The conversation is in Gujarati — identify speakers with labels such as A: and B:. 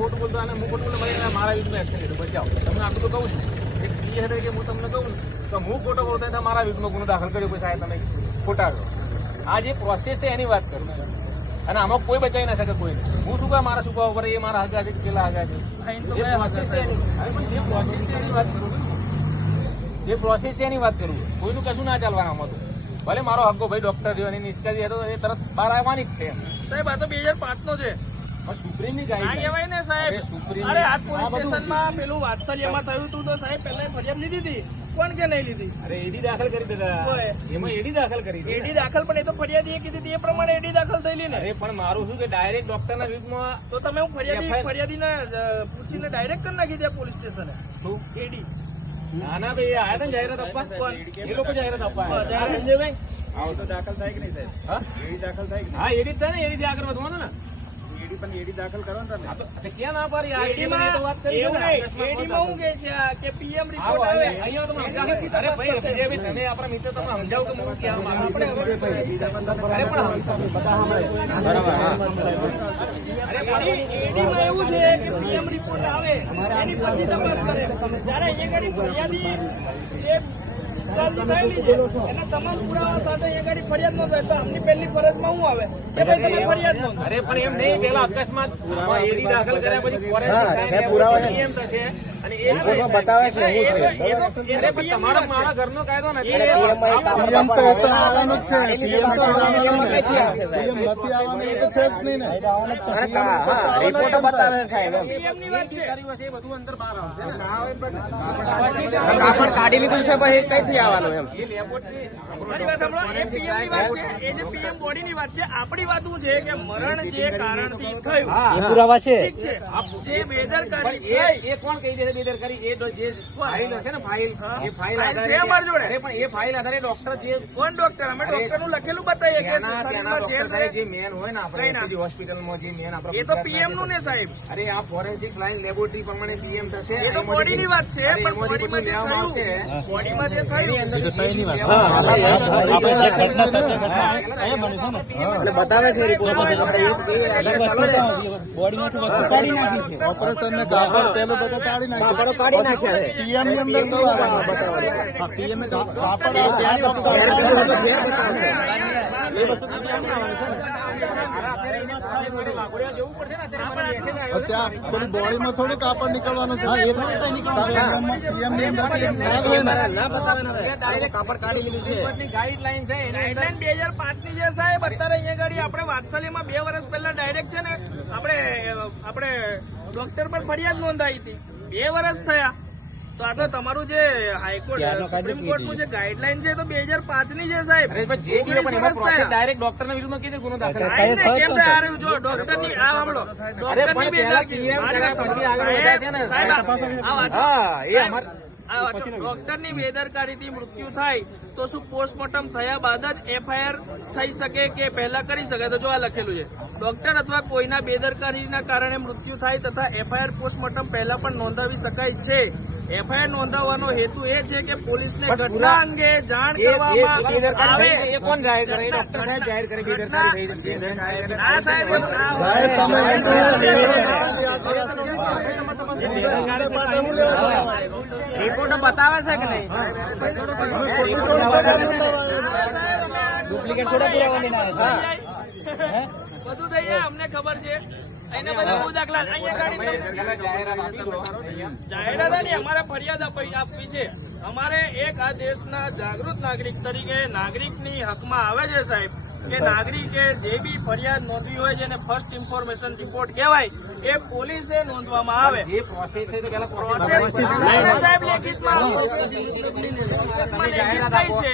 A: ખોટું બોલતો અને હું ખોટું બોલતો મને મારા વિરુદ્ધમાં એક્શન લીધું બચાવ તમને આટલું તો કહું છું. એક પીએ કે હું તમને કહું તો હું ખોટો બોલતો એટલે મારા વિરુદ્ધમાં ગુનો દાખલ કર્યો પછી સાહેબ તમે ખોટા આ જે પ્રોસેસ છે એની વાત કરું. અને આમાં કોઈ બચાવી ના શકે કોઈ. હું શું કહે? મારા છૂપા ઉપર એ મારા હગા છે પેલા હગા છે જે પ્રોસેસ છે એની વાત કરું કોઈનું કશું ના ચાલવાનું આમાં તો. ભલે મારો હગ્ગો ભાઈ ડોક્ટર રહ્યો એની નિષ્કાજી હતો એ તરત બહાર આવવાની જ છે.
B: સાહેબ આ તો બે હજાર પાંચ નો છે.
A: સુપ્રીમની
B: ના ને સાહેબ.
A: અરે,
B: આ
A: આ
B: પોલીસ સ્ટેશનમાં પેલું વાત્સલ્યમાં થયું હતું તો સાહેબ પહેલા ફરિયાદ લીધી હતી. પણ કે નહીં લીધી?
A: અરે એડી દાખલ કરી એમાં એડી દાખલ કરી
B: એડી દાખલ પણ એ તો ફરિયાદી એ કીધી હતી. એ પ્રમાણે એડી દાખલ થયેલી ને.
A: અરે પણ મારું શું કે ડાયરેક્ટ ડોક્ટરના વિરુદ્ધમાં
B: તો તમે હું ફરિયાદી ફરિયાદીને પૂછીને ડાયરેક્ટ કરી નાખી દે પોલીસ સ્ટેશને?
A: શું?
B: એડી.
A: ના ના ભાઈ આયા હતા ને જાહેરાત આપવા? એ લોકો જાહેરાત આપવા
B: હા,
A: આવ્યા.
B: જાહેરાત.
A: હા, સંજયભાઈ?
C: આવું તો દાખલ થાય કે નહીં સાહેબ?
A: હા?
C: એડી દાખલ થાય કે
A: હા એડી જ થાય ને એડી આગળ વધવાનું ને.
C: નહીં એડી પણ એડી દાખલ કરો ને તમે.
A: પાડી વાત કરી છે
B: એવું
A: ને,
B: નહીં.
A: અકસ્માત
B: એડીમાં હું
A: દાખલ.
B: છે કે પીએમ રિપોર્ટ આવે
A: અહીંયા- અહીંયા તમે સમજાવો. અરે ભાઈ
B: થશે.
A: તમે આપણા મિત્ર તમે સમજાવો કે હું છું.
B: આપણે હવે
A: અરે પણ
B: એડીમાં એવું છે કે પીએમ રિપોર્ટ આવે એની પછી તપાસ કરે. જ્યારે અહીંયા ગાડી ફરિયાદી જે વિસ્તારની થયેલી છે એના તમામ પુરાવા સાથે અહીંયા ગાડી ફરિયાદ નોંધાય તો આમની પહેલી ફરજમાં શું આવે? કે ભાઈ તમે ફરિયાદ નોંધો?
A: અરે પણ એમ નહીં પેલા અકસ્માત એડી દાખલ કર્યા પછી ફોરેન્સિક એમ થશે અને એ બતાવે છે
B: એ તો- એ તો- એ
A: અરે
B: તો
A: પણ તમારો મારા ઘરનો કાયદો નથી
B: એ
A: એ
D: પીએમ તો એ આવવાનું જ છે. પીએમ નથી આવવાનું ને પીએમ નથી આવવાનું. એ તો છે જ નહીં ને.
C: રિપોર્ટ બતાવે
B: છે. PM ની વાત છે.
A: એ બધું અંદર બહાર આવશે
C: કાપડ કાઢી લીધું છે પછી કઈથી આવવાનું એમ?
A: લેબોરેટરી
B: વાત સાંભળો, એ PM ની વાત છે એ જે પીએમ બોડી ની વાત છે આપણી વાત શું છે કે મરણ જે કારણથી થયું
A: હા
B: છે જે બેદરકારી
A: એ કોણ કહી દેશે બેદરકારી એ જે ફાઇલ હશે ને ફાઇલ એ ફાઇલ
B: ફાઇલ છે અમારી જોડે.
A: પણ એ ફાઇલ આધારે ડોક્ટર જે
B: કોણ ડોક્ટર અમે ડોક્ટરનું લખેલું બતાવીએ કે
A: ત્યાંના ત્યાંના
B: શરીરમાં
A: ડોક્ટર
B: ઝેર
A: સાહેબ
B: છે.
A: જે મેન હોય ને આપણે હોસ્પિટલમાં જે મેન આપણે
B: એ તો પીએમનું ને સાહેબ
A: અરે આ ફોરેન્સિક લાઈન લેબોરેટરી પ્રમાણે પીએમ થશે
B: એ તો બોડી ની વાત છે પણ બોડીમાં જે થયું. બોડીમાં જે થયું
C: બતાવે છે
D: ઓપરેશન ને કાપડ પેલું બધું કાઢી નાખ્યું
C: કાઢી નાખ્યા
D: પીએમની અંદર શું આવે આ ત્યાં બોડીમાં થોડું કાપડ નીકળવાનું છે પીએમની અંદર ના
C: બતાવે કાપડ કાઢી લીધું છે
A: guideline છે
B: ગાઈડલાઈન બે હજાર પાંચની જે સાહેબ અત્યારે અહીંયા ગાડી આપણે વાત્સલ્યમાં બે વર્ષ પહેલા ડાયરેક્ટ છે ને આપણે આપણે ડોક્ટર પર ફરિયાદ નોંધાઈ હતી બે વર્ષ થયા તો આ તો તમારું જે હાઈકોર્ટ સુપ્રીમ કોર્ટનું જે ગાઈડલાઈન છે તો બે હજાર પાંચની છે સાહેબ
A: ડાયરેક્ટ ડોક્ટર ડોક્ટરના વિરુદ્ધમાં કીધું ગુનો દાખલ
B: કેમ થાય? જો ડોક્ટરની આ સાંભળો ડોક્ટરની
A: બે પહેલા
B: બેદરકારી.
A: PM
B: મારી વાત
A: કર્યા પછી આગળ વધ્યા છે ને.
B: સાહેબ,
A: હા એ
B: સાહેબ,
A: અમાર
B: આ વાંચો. ડોક્ટરની બેદરકારીથી મૃત્યુ થાય તો શું પોસ્ટમોર્ટમ થયા બાદ જ એફઆઈઆર થઈ શકે કે પહેલા કરી શકે તો જો આ લખેલું છે ડોક્ટર અથવા કોઈના બેદરકારીના કારણે મૃત્યુ થાય તથા એફઆઈઆર પોસ્ટમોર્ટમ પહેલા પણ નોંધાવી શકાય છે એફઆઈઆર નોંધાવવાનો હેતુ એ છે કે પોલીસને ઘટના અંગે જાણ કરવામાં આવે
A: એ કોણ જાહેર કરે એ ડોક્ટર સાહેબ જાહેર કરે બેદરકારી થઈ છે.
B: ના ના
C: રિપોર્ટ બતાવે છે કે નહીં?
B: ડુપ્લિકેટ થોડા પુરાવા બધું થઈ જાય અમને ખબર છે. એને બધા બહુ દાખલા
A: જાહેરાત
B: આની અમારે ફરિયાદ આપી આપવી છે. અમારે એક આ દેશના જાગૃત નાગરિક તરીકે નાગરિકની હકમાં આવે છે સાહેબ. કે નાગરિકે જે બી ફરિયાદ નોંધવી હોય જેને ફર્સ્ટ ઇન્ફોર્મેશન રિપોર્ટ કહેવાય એ પોલીસે નોંધવામાં આવે.
A: જે પ્રોસેસ છે તો પહેલા
B: પ્રોસેસ
A: પ્રોસેસ
B: સાહેબ લેખિતમાં
A: તમે જાહેરાત
B: છે.